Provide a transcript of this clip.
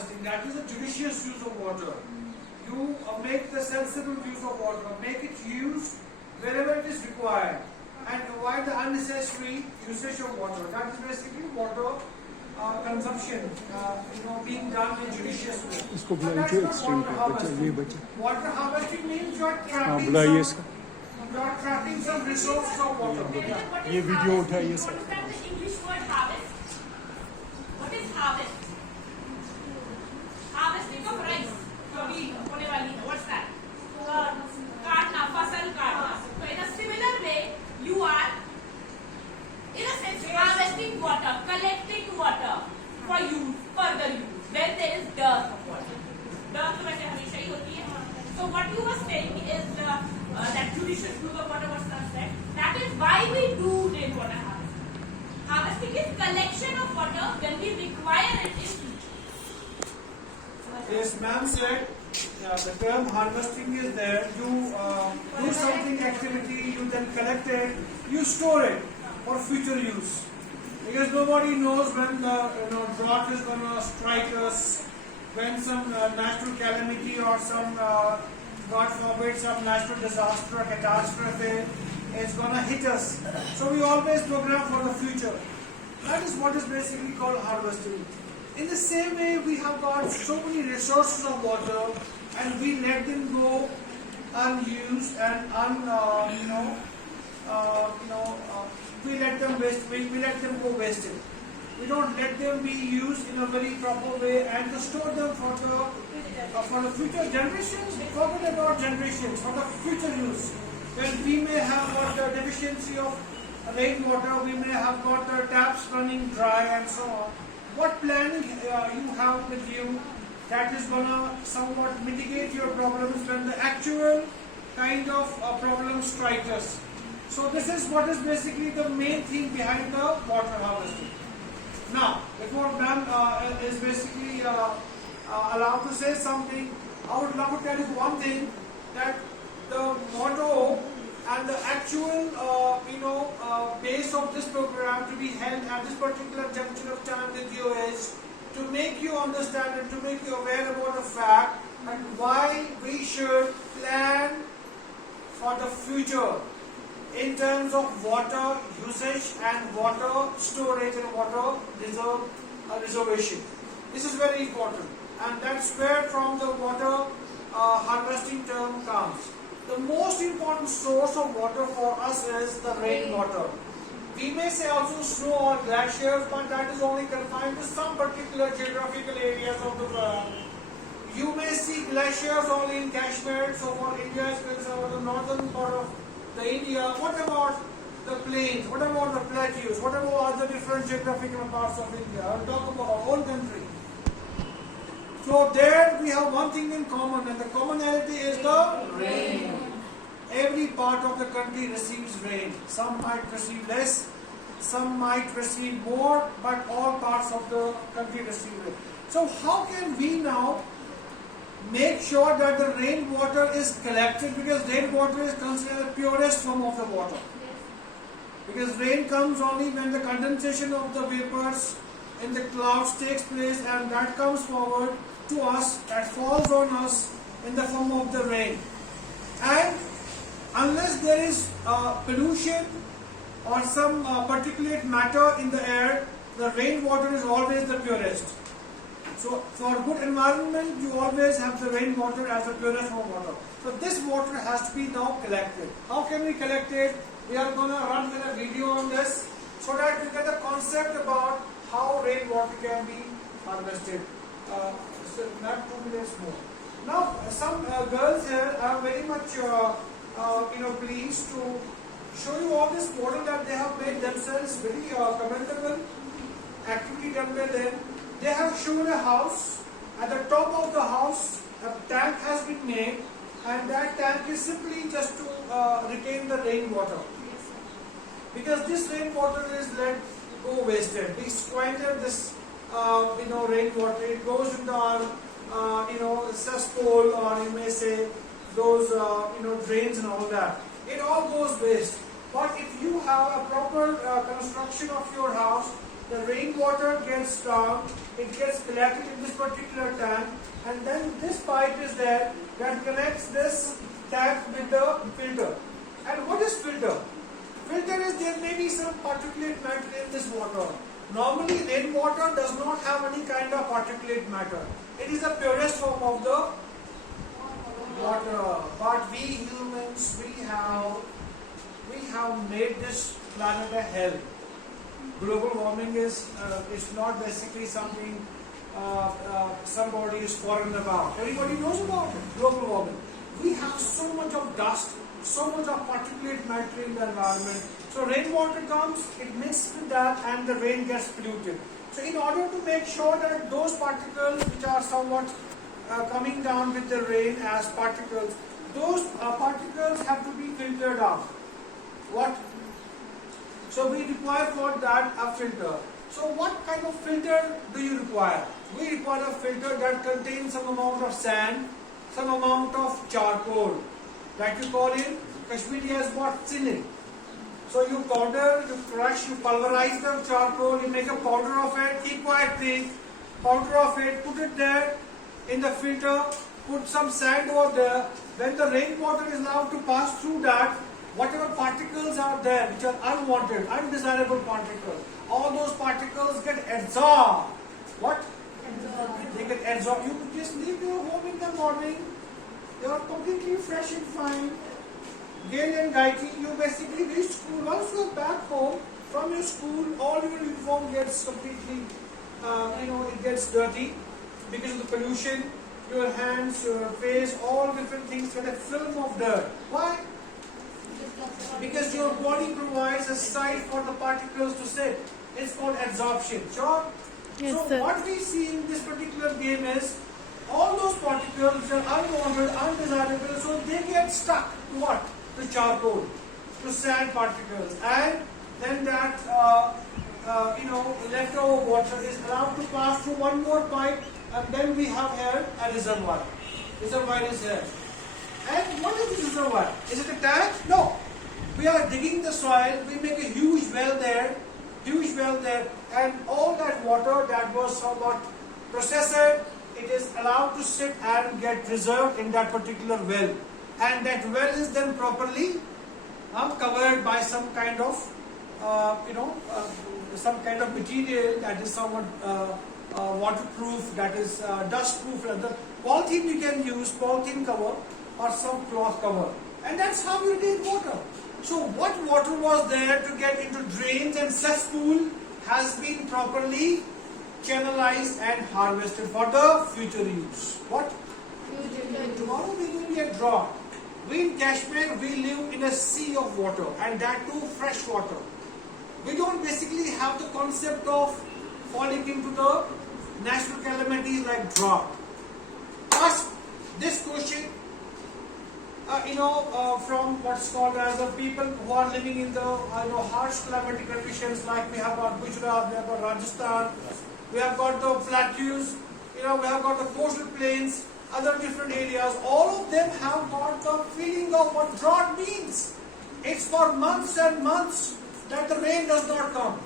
harvesting. That is a judicious use of water. You make the sensible use of water, make it used wherever it is required, and avoid the unnecessary usage of water. That is basically water consumption, being done in judicious way. इसको So that's बुलाइए not extreme water पे, बच्चा harvesting. ये बच्चा Water harvesting means you are हाँ trapping बुलाइए some, इसका you are trapping some resources of water. ये वीडियो उठाइए sir Understand the English word harvest? What is harvest? Harvesting of rice. कभी होने वाली है. What's that? काटना, फसल काटना. So in a similar way, you are, in a sense, harvesting water, collecting water for use, further use. When there is dearth of water. Dearth तो वैसे हमेशा ही होती है. So what you were saying is that judicious use of water was said. That is why we do rainwater harvesting. Harvesting is collection of water when we require it in future. Yes, ma'am said the term harvesting is there. You do something activity, you then collect it, you store it for future use. Because nobody knows when the drought is going to strike us, when some natural calamity or some God forbid some natural disaster or catastrophe is going to hit us. So we always program for the future. That is what is basically called harvesting. In the same way, we have got so many resources of water, and we let them go unused and we let them waste. We let them go wasted. We don't let them be used in a very proper way and to store them for the future generations. Forget about generations, for the future use. When we may have got the deficiency of rainwater, we may have got the taps running dry and so on. What planning you have with you that is going to somewhat mitigate your problems when the actual kind of problems strike us. So this is what is basically the main thing behind the water harvesting. Now, before ma'am is basically allowed to say something, I would love to tell you one thing, that the motto and the actual base of this program to be held at this particular juncture of time with you is to make you understand and to make you aware about the fact and why we should plan for the future in terms of water usage and water storage and water reservation. This is very important, and that's where from the water harvesting term comes. The most important source of water for us is the rainwater. We may say also snow or glaciers, but that is only confined to some particular geographical areas of the world. You may see glaciers only in Kashmir, so for India is concerned, the northern part of the India. What about the plains? What about the plateaus? What about other different geographical parts of India? I'll talk about our own country. So there we have one thing in common, and the commonality is the rain. Every part of the country receives rain. Some might receive less, some might receive more, but all parts of the country receive rain. So how can we now make sure that the rainwater is collected, because rainwater is considered the purest form of the water. Because rain comes only when the condensation of the vapors in the clouds takes place, and that comes forward to us, that falls on us in the form of the rain. And unless there is pollution or some particulate matter in the air, the rainwater is always the purest. So for good environment, you always have the rainwater as the purest form of water. So this water has to be now collected. How can we collect it? We are going to run with a video on this so that you get a concept about how rainwater can be harvested. So not 2 minutes more. Now some girls here are very much pleased to show you all this model that they have made themselves, very commendable activity done by them. They have shown a house. At the top of the house, a tank has been made, and that tank is simply just to retain the rainwater. Because this rainwater is let go wasted. We squander this rainwater. It goes into our cesspool, or you may say those drains and all that. It all goes waste. But if you have a proper construction of your house, the rainwater gets down, it gets collected in this particular tank, and then this pipe is there that connects this tank with the filter. And what is filter? Filter is there may be some particulate matter in this water. Normally rainwater does not have any kind of particulate matter. It is the purest form of the water. But we humans, we have made this planet a hell. Global warming is not basically something somebody is foreign about. Everybody knows about it. Global warming. We have so much of dust, so much of particulate matter in the environment. So rainwater comes, it mixes with that, and the rain gets polluted. So in order to make sure that those particles which are somewhat coming down with the rain as particles, those particles have to be filtered out. What? So we require for that a filter. So what kind of filter do you require? We require a filter that contains some amount of sand, some amount of charcoal, that you call in Kashmiri as what? Chili. So you powder, you crush, you pulverize the charcoal, you make a powder of it, keep quiet please, powder of it, put it there in the filter, put some sand over there. When the rainwater is allowed to pass through that, whatever particles are there which are unwanted, undesirable particles, all those particles get absorbed. What? They get absorbed. You just leave your home in the morning, you are completely fresh and fine. Gail and Gayatri, you basically reach school. Once you are back home from your school, all your uniform gets completely, it gets dirty because of the pollution. Your hands, your face, all different things get a film of dirt. Why? Because your body provides a site for the particles to sit. It's called absorption. Sure? Yes, so sir. what we see in this particular game is all those particles which are unwanted, undesirable, so they get stuck to what? To charcoal, to sand particles, and then that leftover water is allowed to pass through one more pipe, and then we have here a reservoir. Reservoir is here. And what is the reservoir? Is it a tank? No. We are digging the soil, we make a huge well there, and all that water that was somewhat processed, it is allowed to sit and get reserved in that particular well. And that well is then properly covered by some kind of, some kind of material that is somewhat waterproof, that is dustproof. The polythene you can use, polythene cover or some cloth cover. And that's how you take water. So what water was there to get into drains and cesspool has been properly channelized and harvested for the future use. What? Tomorrow there will be a drought. We in Kashmir, we live in a sea of water, and that too fresh water. We don't basically have the concept of falling into the natural calamities like drought. Ask this question, from what's called as the people who are living in the harsh climatic conditions, like we have got Gujarat, we have got Rajasthan, we have got the plateaus, we have got the coastal plains, other different areas. All of them have got the feeling of what drought means. It's for months and months that the rain does not come.